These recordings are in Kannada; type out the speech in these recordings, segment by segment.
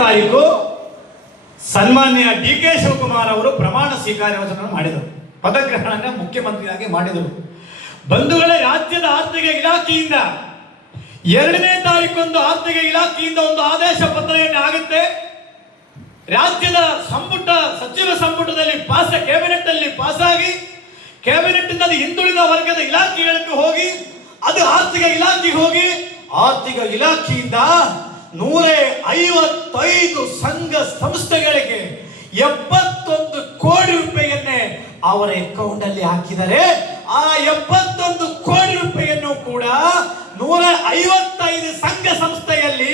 ತಾರೀಕು ಸನ್ಮಾನ್ಯ ಡಿ.ಕೆ. ಶಿವಕುಮಾರ್ ಅವರು ಪ್ರಮಾಣ ಸ್ವೀಕಾರವನ್ನು ಮಾಡಿದರು. ಪದಗ್ರಹಣ ಮುಖ್ಯಮಂತ್ರಿಯಾಗಿ ಮಾಡಿದರು. ಬಂಧುಗಳೇ, ರಾಜ್ಯದ ಆರ್ಥಿಕ ಇಲಾಖೆಯಿಂದ 2ನೇ ತಾರೀಕೊಂದು ಆರ್ಥಿಕ ಇಲಾಖೆಯಿಂದ ಒಂದು ಆದೇಶ ಪತ್ರ ಆಗುತ್ತೆ. ರಾಜ್ಯದ ಸಚಿವ ಸಂಪುಟದಲ್ಲಿ ಕ್ಯಾಬಿನೆಟ್ ಅಲ್ಲಿ ಪಾಸ್ ಆಗಿ ಕ್ಯಾಬಿನೆಟ್ ಹಿಂದುಳಿದ ವರ್ಗದ ಇಲಾಖೆಗಳಿಗೆ ಹೋಗಿ ಅದು ಆರ್ಥಿಕ ಇಲಾಖೆಗೆ ಹೋಗಿ ಆರ್ಥಿಕ ಇಲಾಖೆಯಿಂದ 155 ಸಂಘ ಸಂಸ್ಥೆಗಳಿಗೆ 71 ಕೋಟಿ ರೂಪಾಯಿಯನ್ನೇ ಅವರ ಅಕೌಂಟ್ ಅಲ್ಲಿ ಹಾಕಿದರೆ ಆ 71 ಕೋಟಿ ರೂಪಾಯಿಯನ್ನು ಕೂಡ 155 ಸಂಘ ಸಂಸ್ಥೆಯಲ್ಲಿ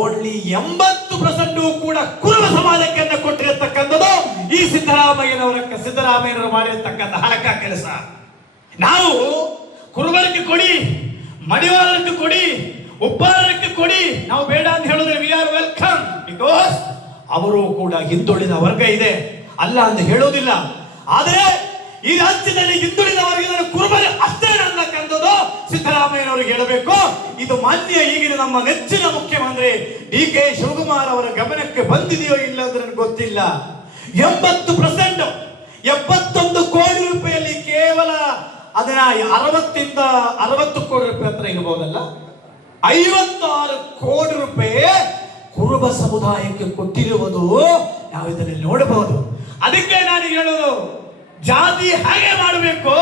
ಓನ್ಲಿ 80% ಕೂಡ ಕುರುಬ ಸಮಾಜಕ್ಕೆ ಕೊಟ್ಟಿರತಕ್ಕಂಥದ್ದು ಈ ಸಿದ್ದರಾಮಯ್ಯನವರು ಮಾಡಿರತಕ್ಕಂಥ ಹಲಕ ಕೆಲಸ. ನಾವು ಕುರುಬರಿಗೆ ಕೊಡಿ, ಮಡಿವಾಳರಿಗೆ ಕೊಡಿ, ಉಪ್ಪಾರಕ್ಕೆ ಕೊಡಿ, ನಾವು ಬೇಡ ಅಂತ ಹೇಳಿದ್ರೆ ವಿ ಆರ್ ವೆಲ್ಕಮ್, ಬಿಕಾಸ್ ಅವರು ಕೂಡ ಹಿಂದುಳಿದ ವರ್ಗ ಇದೆ, ಅಲ್ಲ ಅಂತ ಹೇಳೋದಿಲ್ಲ. ಆದರೆ ಈ ರಾಜ್ಯದಲ್ಲಿ ಹಿಂದುಳಿದ ವರ್ಗದ ಕುರುಬರು ಅಷ್ಟೇ ಅನ್ನಕ್ಕಂಥದ್ದು ಸಿದ್ದರಾಮಯ್ಯನವರಿಗೆ ಹೇಳಬೇಕು. ಇದು ಮಾನ್ಯ ಈಗಿನ ನಮ್ಮ ನೆಚ್ಚಿನ ಮುಖ್ಯಮಂತ್ರಿ ಡಿ.ಕೆ. ಶಿವಕುಮಾರ್ ಅವರ ಗಮನಕ್ಕೆ ಬಂದಿದೆಯೋ ಇಲ್ಲ ಅಂದ್ರೆ ನನಗೆ ಗೊತ್ತಿಲ್ಲ. 80% 71 ಕೋಟಿ ರೂಪಾಯಿಯಲ್ಲಿ ಕೇವಲ ಅದನ್ನ 60 ಕೋಟಿ ರೂಪಾಯಿ ಹತ್ರ ಇರಬಹುದಲ್ಲ, 56 ಕೋಟಿ ರೂಪಾಯಿ ಕುರುಬ ಸಮುದಾಯಕ್ಕೆ ಕೊಟ್ಟಿರುವುದು ನಾವು ಇದರಲ್ಲಿ ನೋಡಬಹುದು. ಅದಕ್ಕೆ ನಾನು ಹೇಳೋದು, ಜಾತಿ ಹೇಗೆ ಮಾಡಬೇಕು,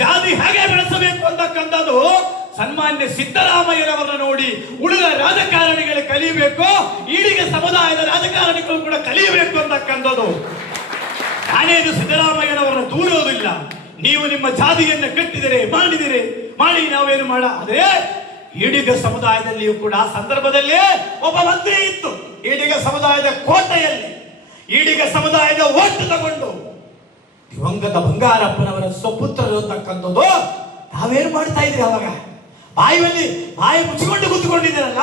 ಜಾತಿ ಹೇಗೆ ಬೆಳೆಸಬೇಕು ಅಂತಕ್ಕಂಥದ್ದು ಸನ್ಮಾನ್ಯ ಸಿದ್ದರಾಮಯ್ಯನವರನ್ನ ನೋಡಿ ಉಳಿದ ರಾಜಕಾರಣಿಗಳು ಕಲಿಯಬೇಕು, ಈಡಿಗ ಸಮುದಾಯದ ರಾಜಕಾರಣಿಗಳು ಕೂಡ ಕಲಿಯಬೇಕು ಅಂತಕ್ಕಂಥದ್ದು. ನಾನೇನು ಸಿದ್ದರಾಮಯ್ಯನವರನ್ನು ದೂರೋದಿಲ್ಲ. ನೀವು ನಿಮ್ಮ ಜಾತಿಯನ್ನು ಕಟ್ಟಿದರೆ ಮಾಡಿ ನಾವೇನು ಮಾಡ. ಆದರೆ ಈಡಿಗ ಸಮುದಾಯದಲ್ಲಿಯೂ ಕೂಡ ಆ ಸಂದರ್ಭದಲ್ಲಿ ಒಬ್ಬ ಮಂತ್ರಿ ಇತ್ತು. ಈಡಿಗ ಸಮುದಾಯದ ಕೋಟೆಯಲ್ಲಿ ಈಡಿಗ ಸಮುದಾಯದ ಓಟು ತಗೊಂಡು ದಿವಂಗತ ಬಂಗಾರಪ್ಪನವರ ಸುಪುತ್ರರು ಅಂತಕ್ಕಂಥದ್ದು ನಾವೇನು ಮಾಡ್ತಾ ಇದ್ರಿ ಅವಾಗ? ಬಾಯಿ ಮುಚ್ಚಿಕೊಂಡು ಕೂತ್ಕೊಂಡಿದ್ದೀರಲ್ಲ.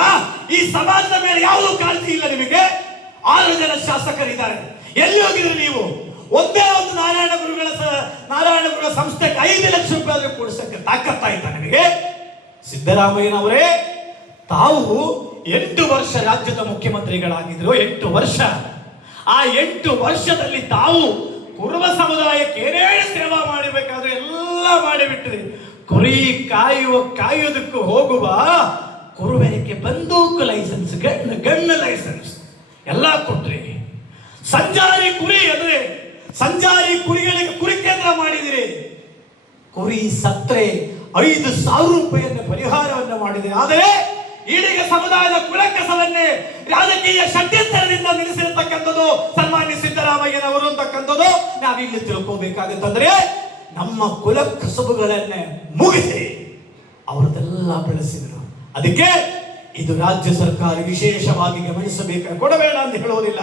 ಈ ಸಮಾಜದ ಮೇಲೆ ಯಾವುದೂ ಕಾಳಜಿ ಇಲ್ಲ ನಿಮಗೆ. 6 ಜನ ಶಾಸಕರಿದ್ದಾರೆ. ಎಲ್ಲಿ ಹೋಗಿದ್ರಿ ನೀವು? ಒಂದೇ ಒಂದು ನಾರಾಯಣ ಗುರುಗಳ ಸಂಸ್ಥೆಗೆ 5 ಲಕ್ಷ ರೂಪಾಯಿ ಕೊಡಿಸಕ್ಕೆ ತಾಕತ್ತಾಯ್ತಾ ನಿಮಗೆ? ಸಿದ್ದರಾಮಯ್ಯನವರೇ, ತಾವು 8 ವರ್ಷ ರಾಜ್ಯದ ಮುಖ್ಯಮಂತ್ರಿಗಳಾಗಿದ್ರು. 8 ವರ್ಷ. ಆ 8 ವರ್ಷದಲ್ಲಿ ತಾವು ಕುರುಬ ಸಮುದಾಯಕ್ಕೆ ಏನೇನು ಸೇವಾ ಮಾಡಬೇಕಾದ್ರೆ ಎಲ್ಲ ಮಾಡಿಬಿಟ್ರಿ. ಕುರಿ ಕಾಯುವುದಕ್ಕೂ ಹೋಗುವ ಕುರುಬನಿಗೆ ಬಂದೂಕು ಲೈಸೆನ್ಸ್, ಗಣ್ಣ ಲೈಸೆನ್ಸ್ ಎಲ್ಲ ಕೊಟ್ರಿ. ಸಂಚಾರಿ ಕುರಿಗಳಿಗೆ ಕುರಿ ಕೇಂದ್ರ ಮಾಡಿದಿರಿ. ಕುರಿ ಸತ್ರೆ 5,000 ರೂಪಾಯಿಯನ್ನು ಪರಿಹಾರವನ್ನು ಮಾಡಿದಿರಿ. ಆದರೆ ಈಡಿಗ ಸಮುದಾಯದ ಕುಲಕಸವನ್ನೇ ರಾಜಕೀಯ ಷಡ್ಯಂತ್ರದಿಂದ ನಿಲ್ಲಿಸಿರತಕ್ಕಂಥದ್ದು ಸನ್ಮಾನ್ಯ ಸಿದ್ದರಾಮಯ್ಯನವರು ಅಂತಕ್ಕಂಥದ್ದು ನಾವಿಲ್ಲಿ ತಿಳ್ಕೋಬೇಕಾಗುತ್ತಂದ್ರೆ, ನಮ್ಮ ಕುಲ ಕಸಬುಗಳನ್ನೇ ಮುಗಿಸಿ ಅವರದೆಲ್ಲ ಬೆಳೆಸಿದರು. ಅದಕ್ಕೆ ಇದು ರಾಜ್ಯ ಸರ್ಕಾರ ವಿಶೇಷವಾಗಿ ಗಮನಿಸಬೇಕು. ಕೊಡಬೇಡ ಅಂತ ಹೇಳೋದಿಲ್ಲ.